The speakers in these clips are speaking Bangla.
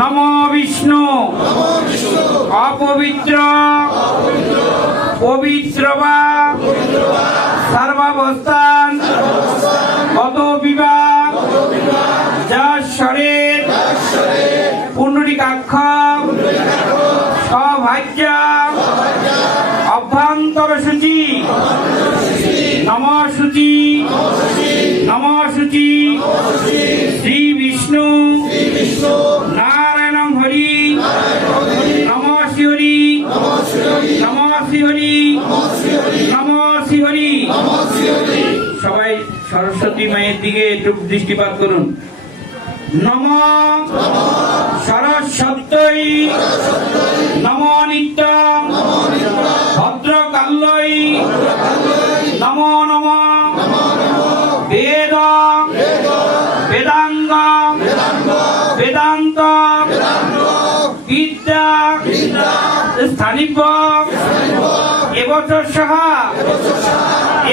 নম বিষ্ণু। অপবিত্র। পবিত্র বা। সর্বাবস্থান। কত বিবাহ যশ্বরের পুণ্ডরিকাক্ষ। সভাজ্য অভ্যন্তর সূচি নম সূচি নম সূচি শ্রী বিষ্ণু। সবাই সরস্বতী মায়ের দিকে একটু দৃষ্টিপাত করুন। নম সরস্বত্যই নম নিত্য ভদ্রকাল্যই নম নম বেদ বেদাঙ্গ বেদান্ত বিদ্যা স্থানিক এবছর সহা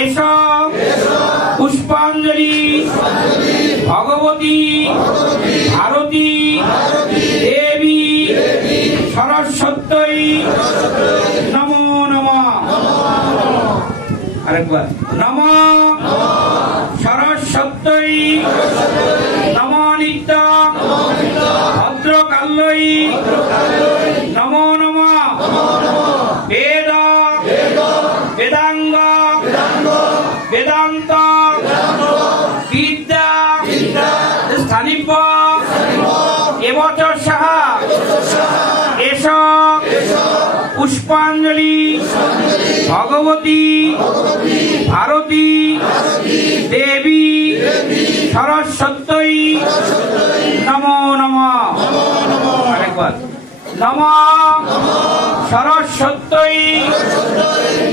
এসব পুষ্পাঞ্জলি ভগবতী ভারতী দেবী সরস্বত্যই নমো নম। আরেকবার। নম সরস্বত্যই নম নিত্য বেদান্ত বিদ্যা স্থানিক এবছর সাহা এসব পুষ্পাঞ্জলি ভগবতী ভারতী দেবী সরস্বত্যই নমো নম। আরেকবার। নম সরস্বত্যই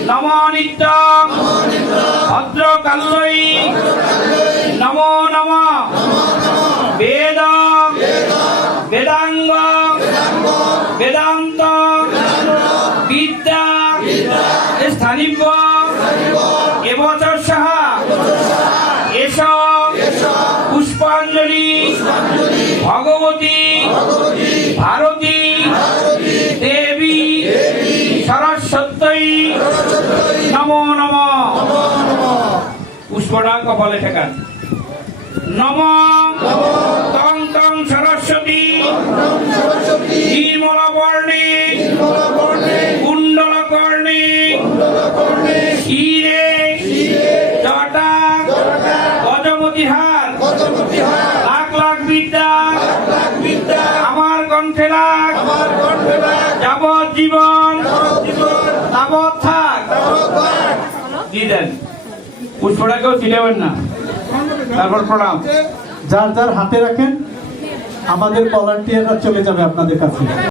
নম নিত্য। ভদ্রকাল্যই নম নম। বেদ বেদাঙ্গ। বেদান্ত। বিদ্যা। স্থানিক এবছর সাহা। এসব পুষ্পাঞ্জলি। ভগবতী। ভারতী পুষ্পটা কপালে ঠেকান। নম তং তং সরস্বতী। নির্মল বর্ণে কুণ্ডল কর্ণে ক্ষীরে। জটা। গজপতি হার লাখ লাখ বিদ্যা। আমার কণ্ঠে লাখ যাবৎ জীবন তাবৎ থাক। দিয়ে দেন পুষ্পটাকেও ছিলেবেন না। তারপর প্রণাম। যার যার হাতে রাখেন, আমাদের ভলান্টিয়াররা চলে যাবে আপনাদের কাছে।